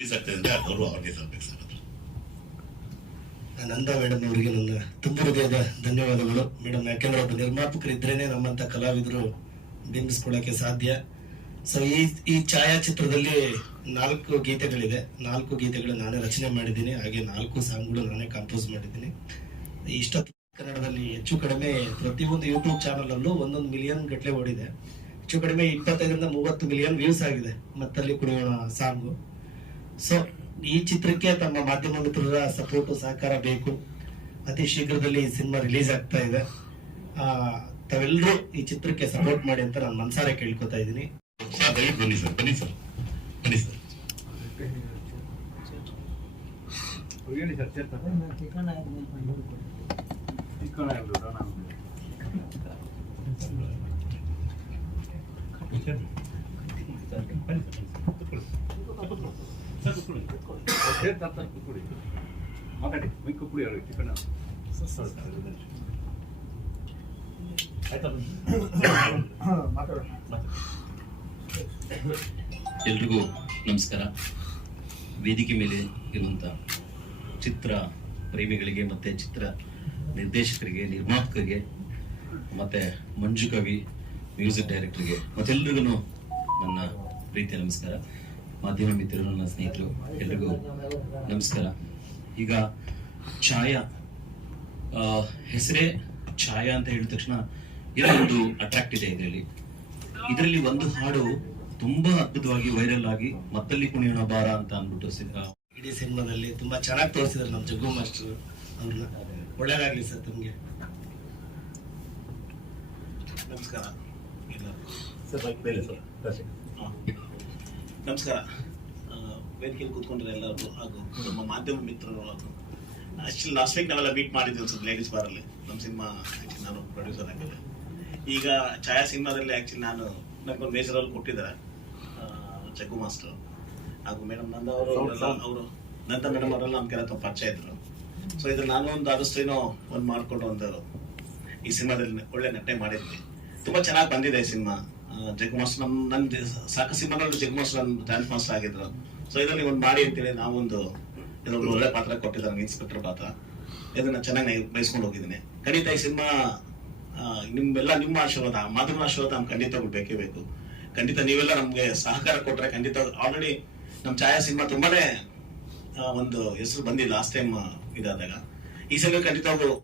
ಅಂದ್ರೆ ಅವರು ಅವ್ರಿಗೆ ಸರ್ ನಂದ ಮೇಡಮ್ ಅವರಿಗೆ ನನ್ನ ತುಂಬ ಹೃದಯದ ಧನ್ಯವಾದಗಳು. ಮೇಡಮ್, ಯಾಕೆಂದ್ರೆ ಒಬ್ಬ ನಿರ್ಮಾಪಕರಿದ್ರೇನೆ ನಮ್ಮಂತ ಕಲಾವಿದರು ಬಿಂಬಿಸ್ಕೊಳ್ಳಕ್ಕೆ ಸಾಧ್ಯ. ಸೊ ಈ ಈ ಛಾಯಾಚಿತ್ರದಲ್ಲಿ ನಾಲ್ಕು ಗೀತೆಗಳಿದೆ. ನಾಲ್ಕು ಗೀತೆಗಳು ನಾನೇ ರಚನೆ ಮಾಡಿದ್ದೀನಿ. ಹಾಗೆ ನಾಲ್ಕು ಸಾಂಗ್ಗಳು ನಾನೇ ಕಂಪೋಸ್ ಮಾಡಿದ್ದೀನಿ. ಇಷ್ಟ ಕನ್ನಡದಲ್ಲಿ ಹೆಚ್ಚು ಕಡಿಮೆ ಪ್ರತಿಯೊಂದು ಯೂಟ್ಯೂಬ್ ಚಾನಲಲ್ಲೂ ಒಂದೊಂದು ಮಿಲಿಯನ್ ಗಟ್ಟಲೆ ಓಡಿದೆ. ಹೆಚ್ಚು ಕಡಿಮೆ ಇಪ್ಪತ್ತೈದರಿಂದ ಮೂವತ್ತು ಮಿಲಿಯನ್ ವ್ಯೂಸ್ ಆಗಿದೆ. ಮತ್ತಲ್ಲಿ ಕುಡಿಯೋಣ ಸಾಂಗು. ಸೊ ಈ ಚಿತ್ರಕ್ಕೆ ತಮ್ಮ ಮಾಧ್ಯಮ ಮಿತ್ರರ ಸಪೋರ್ಟ್ ಸಹಕಾರ ಬೇಕು. ಅತಿ ಶೀಘ್ರದಲ್ಲಿ ಈ ಸಿನಿಮಾ ರಿಲೀಸ್ ಆಗ್ತಾ ಇದೆ. ಆ, ತಾವೆಲ್ಲರೂ ಈ ಚಿತ್ರಕ್ಕೆ ಸಪೋರ್ಟ್ ಮಾಡಿ ಅಂತ ನಾನು ಮನಸಾರೆ ಕೇಳ್ಕೊತಾ ಇದ್ದೀನಿ. ಸರ್ ಬನ್ನಿ ಸರ್ ಬನ್ನಿ ಸರ್ ಬನ್ನಿ ಸರ್. ಮಾತಾಡಿ ಮಾತಾಡೋಣ ಎಲ್ರಿಗೂ ನಮಸ್ಕಾರ. ವೇದಿಕೆ ಮೇಲೆ ಇರುವಂತ ಚಿತ್ರ ಪ್ರೇಮಿಗಳಿಗೆ ಮತ್ತೆ ಚಿತ್ರ ನಿರ್ದೇಶಕರಿಗೆ, ನಿರ್ಮಾಪಕರಿಗೆ, ಮತ್ತೆ ಮಂಜು ಕವಿ ಮ್ಯೂಸಿಕ್ ಡೈರೆಕ್ಟರ್ಗೆ ಮತ್ತೆಲ್ರಿಗೂ ನನ್ನ ಪ್ರೀತಿಯ ನಮಸ್ಕಾರ. ಮಾಧ್ಯಮ ಮಿತ್ರರು ನನ್ನ ಸ್ನೇಹಿತರು ಎಲ್ರಿಗೂ ನಮಸ್ಕಾರ. ಈಗ ಛಾಯಾ ಹೆಸರೇ ಛಾಯಾ ಅಂತ ಹೇಳಿದ ತಕ್ಷಣ ಏನೋ ಒಂದು ಅಟ್ರಾಕ್ಟ್ ಇದೆ ಇದರಲ್ಲಿ. ಇದರಲ್ಲಿ ಒಂದು ಹಾಡು ತುಂಬಾ ಅದ್ಭುತವಾಗಿ ವೈರಲ್ ಆಗಿ ಮತ್ತಲ್ಲಿ ಕುಣಿಯೋಣ ಬಾರ ಅಂತ ಅಂದ್ಬಿಟ್ಟು ಇಡೀ ಸಿನಿಮಾದಲ್ಲಿ ತುಂಬಾ ಚೆನ್ನಾಗಿ ತೋರಿಸಿದ್ರು ನಮ್ಮ ಜಗ್ಗು ಮಾಸ್ಟರ್ ಅವ್ರನ್ನ. ಒಳ್ಳೇದಾಗ್ಲಿ ಸರ್ ತಮ್ಗೆ. ನಮಸ್ಕಾರ. Sir sir. ನಮಸ್ಕಾರ. ವೇದಿಕೆಯಲ್ಲಿ ಕೂತ್ಕೊಂಡಿರೋ ಎಲ್ಲರಿಗೂ ಹಾಗೂ ನಮ್ಮ ಮಾಧ್ಯಮ ಮಿತ್ರರು ಹಾಗೂ ಆಕ್ಚುಲಿ ಲಾಸ್ಟ್ ವೀಕ್ ನಾವೆಲ್ಲ ಮೀಟ್ ಮಾಡಿದ್ವಿ ಅನ್ಸುತ್ತೆ ಲೇಡೀಸ್ ಬಾರಲ್ಲಿ ನಮ್ಮ ಸಿನಿಮಾ ಆಕ್ಚುಲಿ ನಾನು ಪ್ರೊಡ್ಯೂಸರ್ ಆಗಿದೆ ಈಗ ಛಾಯಾ ಸಿನಿಮಾದಲ್ಲಿ ಆ್ಯಕ್ಚುಲಿ ನಾನು ನನಗೊಂದು ಮೇಜರ್ ರೋಲ್ ಕೊಟ್ಟಿದ್ದಾರೆ ಜಗ್ಗು ಮಾಸ್ಟರ್. ಹಾಗೂ ಮೇಡಮ್ ನಂದ ಅವರು ಅವರು ನಂದ ಮೇಡಮ್ ಅವರೆಲ್ಲ ನಮ್ಮ ಕೆಲ ತುಂಬ ಪರಿಚಯ ಇದ್ರು. ಸೊ ಇದ್ರ ನಾನು ಒಂದು ಆದಷ್ಟು ಏನೋ ಒಂದು ಮಾಡಿಕೊಂಡು ಒಂದು ಈ ಸಿನಿಮಾದಲ್ಲಿ ಒಳ್ಳೆ ನಟನೆ ಮಾಡಿದ್ವಿ. ತುಂಬ ಚೆನ್ನಾಗಿ ಬಂದಿದೆ ಈ ಸಿನಿಮಾ ಜಗ್ ನಮ್ಮ ನನ್ನ ನನ್ ಜ- ಸಾಕು ಸಿನಿಮಾದಲ್ಲಿ ಜಗ್ ಮಾಸ್ಟರ್ ನನ್ನ ಡ್ಯಾನ್ಸ್ ಮಾಸ್ಟರ್ ಆಗಿದ್ರು ಸೊ ಇದರಲ್ಲಿ ಒಂದು ಮಾಡಿ ಅಂತೇಳಿ ನಾವೊಂದು ಇದೊಂದು ಒಳ್ಳೆ ಪಾತ್ರ ಕೊಟ್ಟಿದ್ದಾರೆ ಇನ್ಸ್ಪೆಕ್ಟರ್ ಪಾತ್ರ. ಇದನ್ನ ಚೆನ್ನಾಗಿ ಬಯಸ್ಕೊಂಡು ಹೋಗಿದ್ದೀನಿ. ಖಂಡಿತ ಈ ಸಿನಿಮಾ ನಿಮ್ಮೆಲ್ಲ ನಿಮ್ಮ ಆಶೀರ್ವಾದ ಮಾಧ್ಯಮ ಆಶೀರ್ವಾದ ನಮ್ಗೆ ಖಂಡಿತ ಬೇಕೇ ಬೇಕು. ಖಂಡಿತ ನೀವೆಲ್ಲ ನಮಗೆ ಸಹಕಾರ ಕೊಟ್ಟರೆ ಖಂಡಿತ ಆಲ್ರೆಡಿ ನಮ್ಮ ಛಾಯಾ ಸಿನಿಮಾ ತುಂಬಾನೇ ಒಂದು ಹೆಸರು ಬಂದಿಲ್ಲ, ಲಾಸ್ಟ್ ಟೈಮ್ ಇದಾದಾಗ. ಈ ಸಲ ಖಂಡಿತ